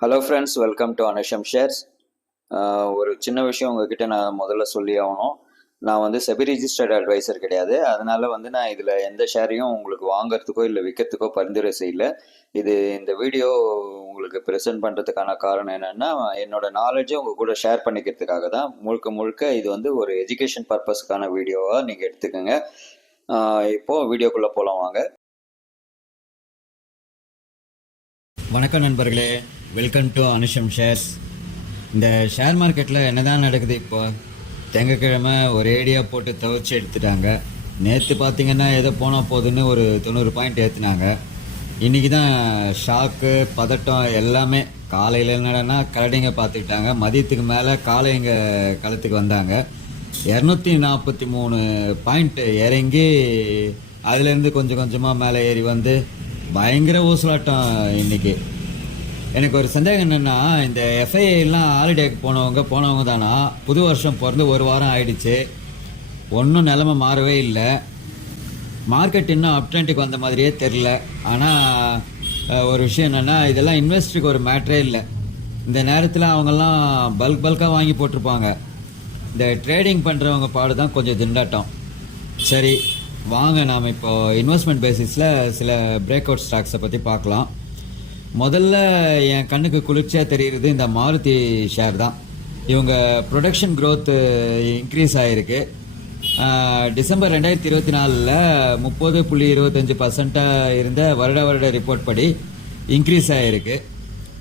Hello friends, welcome to Anusham shares. ஒரு சின்ன விஷயம் உங்ககிட்ட நான் முதல்ல சொல்லி ஆகணும். நான் வந்து செபி ரிஜிஸ்டர்ட் அட்வைசர் கிடையாது. அதனால வந்து நான் இதில் எந்த ஷேரையும் உங்களுக்கு வாங்குறதுக்கோ இல்லை விற்கிறதுக்கோ பரிந்துரை செய்யல. இந்த வீடியோ உங்களுக்கு ப்ரெசென்ட் பண்ணுறதுக்கான காரணம் என்னென்னா, என்னோட நாலேஜை உங்கள் கூட ஷேர் பண்ணிக்கிறதுக்காக தான். முழுக்க முழுக்க இது வந்து ஒரு எஜுகேஷன் பர்பஸ்க்கான வீடியோவாக நீங்கள் எடுத்துக்கோங்க. இப்போது வீடியோக்குள்ளே போகலாம் வாங்க. வணக்கம் நண்பர்களே, வெல்கம் டு அனுஷம் ஷேர்ஸ். இந்த ஷேர் மார்க்கெட்டில் என்ன தான் நடக்குது? இப்போ திங்கக்கிழமை ஒரேடியாக போட்டு துவச்சி எடுத்துட்டாங்க. நேற்று பார்த்திங்கன்னா ஏதோ போனால் போதுன்னு ஒரு 90 பாயிண்ட் ஏற்றுனாங்க. இன்றைக்கி தான் ஷாக்கு பதட்டம் எல்லாமே. காலையில் என்னடனா கரடிங்க பார்த்துக்கிட்டாங்க. மதியத்துக்கு மேலே காலைங்க களத்துக்கு வந்தாங்க. 243 பாயிண்ட் இறங்கி அதுலேருந்து கொஞ்சம் கொஞ்சமாக மேலே ஏறி வந்து பயங்கர ஊசலாட்டம் இன்றைக்கி. எனக்கு ஒரு சந்தேகம் என்னென்னா, இந்த எஃப்ஐஐலாம் ஹாலிடேக்கு போனவங்க தானா? புது வருஷம் பிறந்து ஒரு வாரம் ஆயிடுச்சு, ஒன்றும் நிலைமை மாறவே இல்லை. மார்க்கெட் இன்னும் அப் ட்ரெண்டுக்கு வந்த மாதிரியே தெரில. ஆனால் ஒரு விஷயம் என்னென்னா, இதெல்லாம் இன்வெஸ்டருக்கு ஒரு மேட்ரே இல்லை. இந்த நேரத்தில் அவங்கெல்லாம் பல்காக வாங்கி போட்டிருப்பாங்க. இந்த ட்ரேடிங் பண்ணுறவங்க பாடு தான் கொஞ்சம் திண்டாட்டம். சரி வாங்க, நாம் இப்போ இன்வெஸ்ட்மெண்ட் பேசிஸில் சில பிரேக் அவுட் ஸ்டாக்ஸை பற்றி பார்க்கலாம். முதல்ல என் கண்ணுக்கு குளிர்ச்சியாக தெரிகிறது இந்த மாருதி ஷேர் தான். இவங்க ப்ரொடக்ஷன் க்ரோத் இன்க்ரீஸ் ஆகிருக்கு. டிசம்பர் 2024 30.25% இருந்த வருட ரிப்போர்ட் படி இன்க்ரீஸ் ஆகிருக்கு.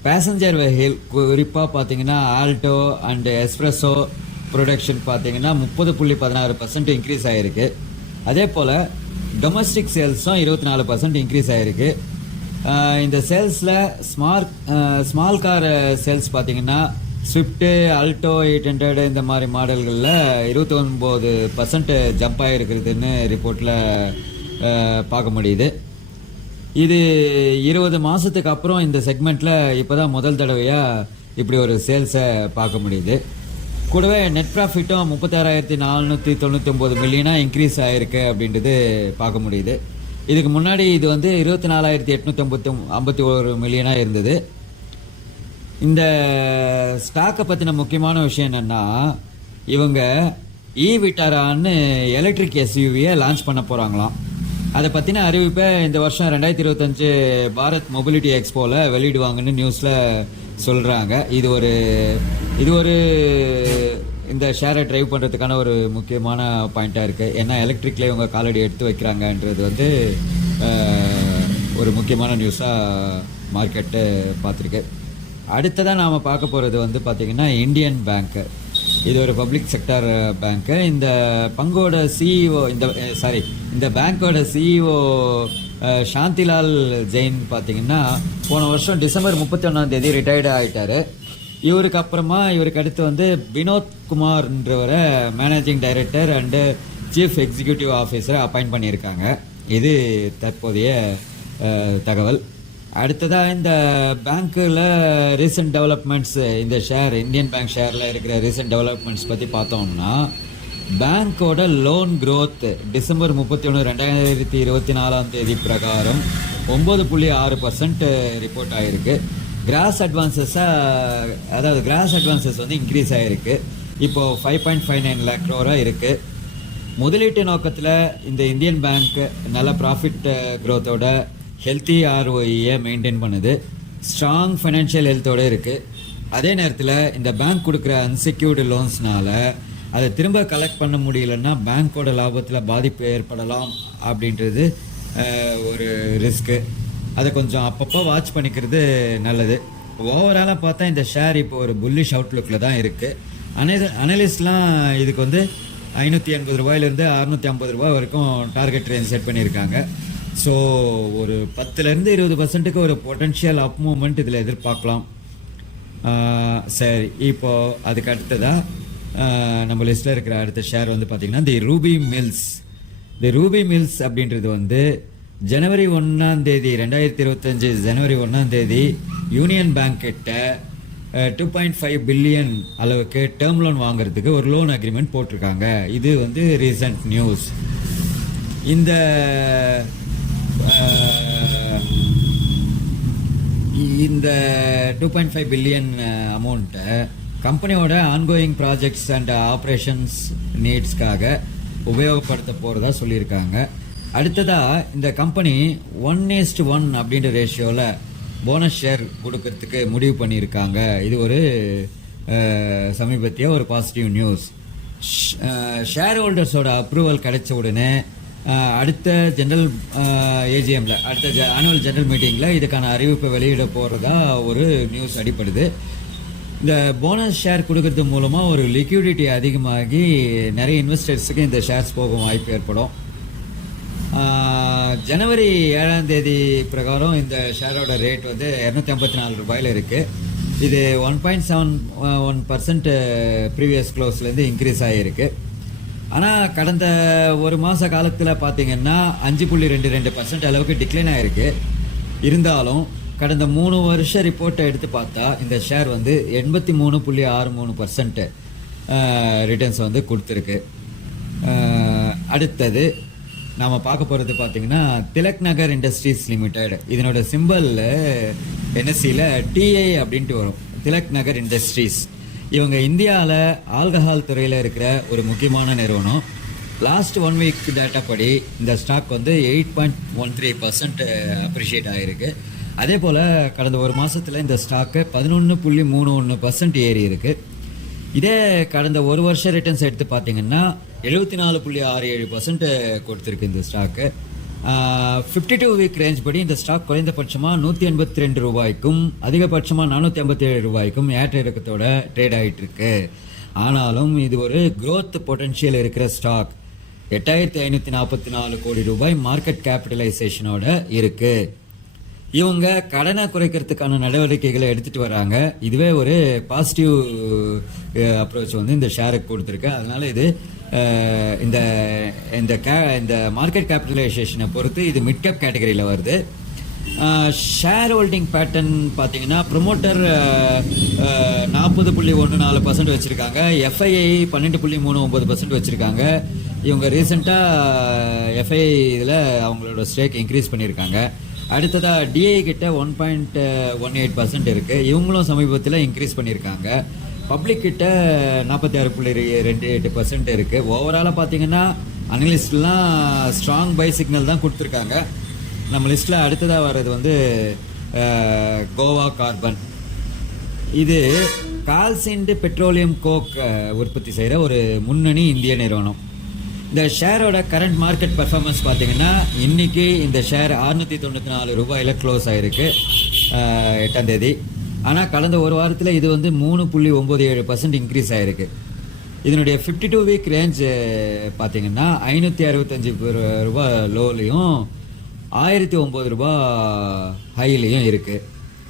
பேசஞ்சர் வெஹிக்கிள் குறிப்பாக பார்த்தீங்கன்னா ஆல்டோ அண்டு எஸ்ப்ரெஸோ ப்ரொடக்ஷன் பார்த்தீங்கன்னா 30.16% இன்க்ரீஸ் ஆகிருக்கு. அதே போல் டொமஸ்டிக் சேல்ஸும் 24% இன்க்ரீஸ் ஆகிருக்கு. இந்த சேல்ஸில் ஸ்மால் கார் சேல்ஸ் பார்த்திங்கன்னா ஸ்விஃப்ட்டு, ஆல்டோ 800 இந்த மாதிரி மாடல்களில் 29% ஜம்ப் ஆகிருக்கிறதுன்னு ரிப்போர்ட்டில் பார்க்க முடியுது. இது 20 மாதத்துக்கு அப்புறம் இந்த செக்மெண்ட்டில் இப்போ தான் முதல் தடவையாக இப்படி ஒரு சேல்ஸை பார்க்க முடியுது. கூடவே நெட் ப்ராஃபிட்டும் 36,499 மில்லியனாக இன்க்ரீஸ் ஆகிருக்கு அப்படின்றது பார்க்க முடியுது. இதுக்கு முன்னாடி இது வந்து 24,851 மில்லியனாக இருந்தது. இந்த ஸ்டாக்கை பற்றின முக்கியமான விஷயம் என்னென்னா, இவங்க விட்டாரான்னு எலக்ட்ரிக் எஸ்யூவியை லான்ச் பண்ண போகிறாங்களாம். அதை பற்றின அறிவிப்பை இந்த வருஷம் 2025 பாரத் மொபிலிட்டி எக்ஸ்போவில் வெளியிடுவாங்கன்னு நியூஸில் சொல்கிறாங்க. இது ஒரு இந்த ஷேரை ட்ரைவ் பண்ணுறதுக்கான ஒரு முக்கியமான பாயிண்ட்டாக இருக்குது. ஏன்னா எலக்ட்ரிக்கில் இவங்க காலடி எடுத்து வைக்கிறாங்கன்றது வந்து ஒரு முக்கியமான நியூஸாக மார்க்கெட்டு பார்த்துருக்கு. அடுத்ததாக நாம் பார்க்க போகிறது வந்து பார்த்திங்கன்னா இந்தியன் பேங்க்கு. இது ஒரு பப்ளிக் செக்டர் பேங்க்கு. இந்த பங்கோட சிஇஓ இந்த பேங்க்கோட சிஇஓ சாந்திலால் ஜெயின் பார்த்திங்கன்னா போன வருஷம் டிசம்பர் 31 ரிட்டையர்டு ஆகிட்டார். இவருக்கு அடுத்து வந்து வினோத் குமார்ன்றவரை managing director and chief executive ஆஃபீஸரை அப்பாயிண்ட் பண்ணியிருக்காங்க. இது தற்போதைய தகவல். அடுத்ததாக இந்த பேங்க்கில் ரீசெண்ட் டெவலப்மெண்ட்ஸ், இந்த இந்தியன் பேங்க் ஷேரில் இருக்கிற ரீசெண்ட் டெவலப்மெண்ட்ஸ் பற்றி பார்த்தோம்னா, பேங்க்கோட லோன் க்ரோத் டிசம்பர் 31, 2024 பிரகாரம் 9.6% ரிப்போர்ட் ஆகிருக்கு. கிராஸ் அட்வான்சஸ் வந்து இன்க்ரீஸ் ஆகிருக்கு. இப்போது 5.59 lakh crore இருக்குது. முதலீட்டு நோக்கத்தில் இந்த இந்தியன் பேங்க் நல்ல ப்ராஃபிட் க்ரோத்தோட ஹெல்த்தி ROE மெயின்டைன் பண்ணுது. ஸ்ட்ராங் ஃபைனான்ஷியல் ஹெல்த்தோடு இருக்குது. அதே நேரத்தில் இந்த பேங்க் கொடுக்குற அன்செக்யூர்டு லோன்ஸ்னால அதை திரும்ப கலெக்ட் பண்ண முடியலன்னா பேங்க்கோட லாபத்தில் பாதிப்பு ஏற்படலாம் அப்படின்றது ஒரு ரிஸ்க்கு. அதை கொஞ்சம் அப்பப்போ வாட்ச் பண்ணிக்கிறது நல்லது. ஓவராலாக பார்த்தா இந்த ஷேர் இப்போ ஒரு புல்லிஷ் அவுட்லுக்கில் தான் இருக்குது. அனலிஸ்ட்லாம் இதுக்கு வந்து 580 ரூபாயிலேருந்து 650 ரூபாய் வரைக்கும் டார்கெட் ரேஞ்ச் செட் பண்ணியிருக்காங்க. ஸோ ஒரு 10% 20% ஒரு பொட்டன்ஷியல் அப் மூவ்மெண்ட் இதில் எதிர்பார்க்கலாம். சரி, இப்போது அதுக்கு அடுத்ததாக நம்ம லிஸ்ட்டில் இருக்கிற அடுத்த ஷேர் வந்து பார்த்திங்கன்னா தி ரூபி மில்ஸ் அப்படின்றது வந்து ஜனவரி 1 2025 ஜனவரி 1 யூனியன் பேங்க் கிட்ட 2.5 பில்லியன் அளவுக்கு டேர்ம் லோன் வாங்குறதுக்கு ஒரு லோன் அக்ரிமெண்ட் போட்டிருக்காங்க. இது வந்து ரீசன்ட் நியூஸ். இந்த இந்த 2.5 பில்லியன் அமௌண்ட்டை கம்பெனியோட ஆன்கோயிங் ப்ராஜெக்ட்ஸ் அண்ட் ஆப்ரேஷன்ஸ் நீட்ஸ்க்காக உபயோகப்படுத்த போகிறதா சொல்லியிருக்காங்க. அடுத்ததாக இந்த கம்பெனி 1:1 அப்படின்ற ரேஷியோவில் போனஸ் ஷேர் கொடுக்கறதுக்கு முடிவு பண்ணியிருக்காங்க. இது ஒரு சமீபத்திய ஒரு பாசிட்டிவ் நியூஸ். ஷேர் ஹோல்டர்ஸோட அப்ரூவல் கிடைச்ச உடனே அடுத்த ஜெனரல் ஏஜிஎம்மில் அடுத்த ஆனுவல் ஜெனரல் மீட்டிங்கில் இதுக்கான அறிவிப்பை வெளியிட போகிறதா ஒரு நியூஸ் அடிப்படுது. இந்த போனஸ் ஷேர் கொடுக்கறது மூலமாக ஒரு லிக்யூடிட்டி அதிகமாகி நிறைய இன்வெஸ்டர்ஸுக்கு இந்த ஷேர்ஸ் போகும் வாய்ப்பு ஏற்படும். ஜனவரி 7ஆம் தேதி பிரகாரம் இந்த ஷேரோட ரேட் வந்து 254 ரூபாயில் இருக்குது. இது 1.71% ப்ரீவியஸ் க்ளோஸ்லேருந்து இன்க்ரீஸ் ஆகியிருக்கு. ஆனால் கடந்த ஒரு மாத காலத்தில் பார்த்தீங்கன்னா 5.22% அளவுக்கு டிக்ளைன் ஆகிருக்கு. இருந்தாலும் கடந்த 3 வருஷ ரிப்போர்ட்டை எடுத்து பார்த்தா இந்த ஷேர் வந்து 83.63% ரிட்டர்ன்ஸ் வந்து கொடுத்துருக்கு. அடுத்தது நாம் பார்க்க போகிறது பார்த்தீங்கன்னா திலக் நகர் இண்டஸ்ட்ரீஸ் லிமிடெட். இதனோட சிம்பிள் என்எஸ்சியில் டிஐ அப்படின்ட்டு வரும், திலக் நகர் இண்டஸ்ட்ரீஸ். இவங்க இந்தியாவில் ஆல்கஹால் துறையில் இருக்கிற ஒரு முக்கியமான நிறுவனம். லாஸ்ட் 1 வீக் டேட்டா படி இந்த ஸ்டாக் வந்து 8.13% அப்ரிஷியேட் ஆகிருக்கு. அதே போல் கடந்த ஒரு மாதத்தில் இந்த ஸ்டாக்கு 11.31% ஏறி இருக்குது. இதே கடந்த ஒரு வருஷம் ரிட்டர்ன்ஸ் எடுத்து பார்த்தீங்கன்னா 74.67% கொடுத்துருக்கு இந்த ஸ்டாக்கு. 52 வீக் ரேஞ்ச் படி இந்த ஸ்டாக் குறைந்தபட்சமாக 182 ரூபாய்க்கும் அதிகபட்சமாக 457 ரூபாய்க்கும் ஏற்ற இறக்கத்தோட ட்ரேட் ஆகிட்டு இருக்கு. ஆனாலும் இது ஒரு growth பொட்டன்ஷியல் இருக்கிற ஸ்டாக். 8544 கோடி ரூபாய் மார்க்கெட் கேபிட்டலைசேஷனோட இருக்கு. இவங்க கடனை குறைக்கிறதுக்கான நடவடிக்கைகளை எடுத்துட்டு வராங்க. இதுவே ஒரு பாசிட்டிவ் அப்ரோச் வந்து இந்த ஷேருக்கு கொடுத்துருக்கு. அதனால இது இந்த இந்த மார்க்கெட் கேபிட்டலைசேஷனை பொறுத்து இது மிட் கேப் கேட்டகரியில் வருது. ஷேர் ஹோல்டிங் பேட்டர்ன் பார்த்தீங்கன்னா ப்ரொமோட்டர் 40.14% வச்சுருக்காங்க, எஃப்ஐஐ 12.39% வச்சுருக்காங்க. இவங்க ரீசெண்டாக எஃப்ஐஐ இதில் அவங்களோட ஸ்டேக் இன்க்ரீஸ் பண்ணியிருக்காங்க. அடுத்ததாக டிஐ கிட்ட 1.18% இருக்குது. இவங்களும் சமீபத்தில் இன்க்ரீஸ் பண்ணியிருக்காங்க. பப்ளிக் கிட்ட 46.28% இருக்குது. ஓவராலாக பார்த்தீங்கன்னா அனலிஸ்ட்லாம் ஸ்ட்ராங் பை சிக்னல் தான் கொடுத்துருக்காங்க. நம்ம லிஸ்ட்டில் அடுத்ததாக வர்றது வந்து கோவா கார்பன். இது கால்சிண்ட் பெட்ரோலியம் கோக் உற்பத்தி செய்கிற ஒரு முன்னணி இந்திய நிறுவனம். இந்த ஷேரோட கரண்ட் மார்க்கெட் பர்ஃபார்மன்ஸ் பார்த்தீங்கன்னா இன்றைக்கி இந்த ஷேர் 694 ரூபாயில் க்ளோஸ் ஆகிருக்கு 8ஆம் தேதி. ஆனால் கடந்த ஒரு வாரத்தில் இது வந்து 3.97% இன்க்ரீஸ் ஆகிருக்கு. இதனுடைய 52 வீக் ரேஞ்ச் பார்த்தீங்கன்னா 565 ரூபா லோலையும் 1009 ரூபா ஹைலையும் இருக்குது.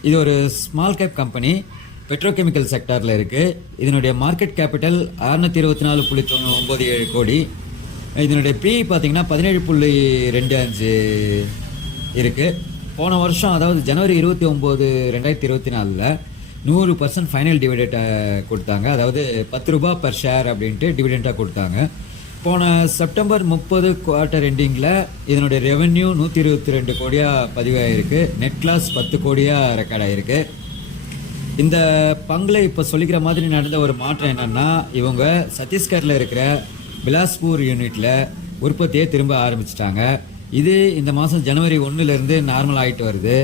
இது ஒரு ஸ்மால் கேப் கம்பெனி, பெட்ரோகெமிக்கல் செக்டாரில் இருக்குது. இதனுடைய மார்க்கெட் கேபிட்டல் 624.97 கோடி. இதனுடைய பி பார்த்தீங்கன்னா 17.25 இருக்குது. போன வருஷம் அதாவது ஜனவரி 29, 2024 100% ஃபைனல் டிவிடெண்டை கொடுத்தாங்க. அதாவது 10 ரூபா பர் ஷேர் அப்படின்ட்டு டிவிடெண்டாக கொடுத்தாங்க. போன செப்டம்பர் 30 குவார்ட்டர் எண்டிங்கில் இதனுடைய ரெவென்யூ 122 கோடியாக பதிவாகிருக்கு. நெட் லாஸ் 10 கோடியாக ரெக்கார்ட் ஆகிருக்கு. இந்த பங்கில் இப்போ சொல்லிக்கிற மாதிரி நடந்த ஒரு மாற்றம் என்னென்னா, இவங்க சத்தீஸ்கரில் இருக்கிற பிலாஸ்பூர் யூனிட்டில் உற்பத்தியை திரும்ப ஆரம்பிச்சிட்டாங்க. இது இந்த மாதம் ஜனவரி 1லேருந்து நார்மல் ஆகிட்டு வருது.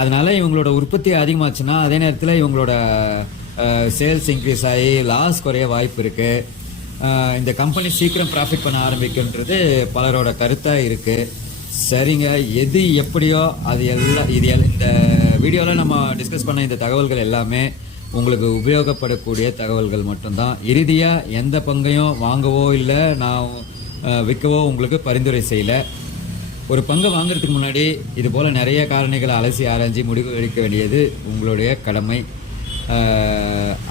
அதனால் இவங்களோட உற்பத்தி அதிகமாச்சுன்னா அதே நேரத்தில் இவங்களோட சேல்ஸ் இன்க்ரீஸ் ஆகி லாஸ் குறைய வாய்ப்பு இருக்குது. இந்த கம்பெனி சீக்கிரம் ப்ராஃபிட் பண்ண ஆரம்பிக்குன்றது பலரோட கருத்தாக இருக்குது. சரிங்க, எது எப்படியோ அது எல்லாம் இந்த வீடியோவில் நம்ம டிஸ்கஸ் பண்ண இந்த தகவல்கள் எல்லாமே உங்களுக்கு உபயோகப்படக்கூடிய தகவல்கள் மட்டும்தான். இறுதியாக எந்த பங்கையும் வாங்கவோ இல்லை நான் விற்கவோ உங்களுக்கு பரிந்துரை செய்யலை. ஒரு பங்கை வாங்குறதுக்கு முன்னாடி இது போல் நிறைய காரணிகளை அலசி ஆராய்ச்சி முடிவு எடுக்க வேண்டியது உங்களுடைய கடமை.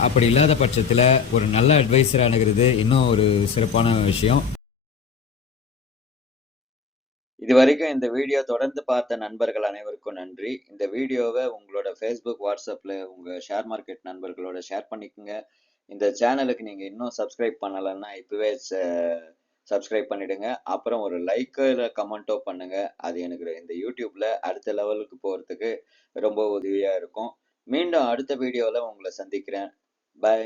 அப்படி இல்லாத பட்சத்தில் ஒரு நல்ல அட்வைசர் அணுகிறது இன்னும் ஒரு சிறப்பான விஷயம். இது வரைக்கும் இந்த வீடியோ தொடர்ந்து பார்த்த நண்பர்கள் அனைவருக்கும் நன்றி. இந்த வீடியோவை உங்களோட ஃபேஸ்புக், வாட்ஸ்அப்பில் உங்கள் ஷேர் மார்க்கெட் நண்பர்களோட ஷேர் பண்ணிக்கோங்க. இந்த சேனலுக்கு நீங்கள் இன்னும் சப்ஸ்கிரைப் பண்ணலைன்னா இப்போவே சப்ஸ்கிரைப் பண்ணிடுங்க. அப்புறம் ஒரு லைக்கோ இல்லை கமெண்ட்டோ பண்ணுங்க. அது எனக்கு இந்த யூடியூப்ல அடுத்த லெவலுக்கு போகிறதுக்கு ரொம்ப உதவியாக இருக்கும். மீண்டும் அடுத்த வீடியோவில் உங்களை சந்திக்கிறேன். பை.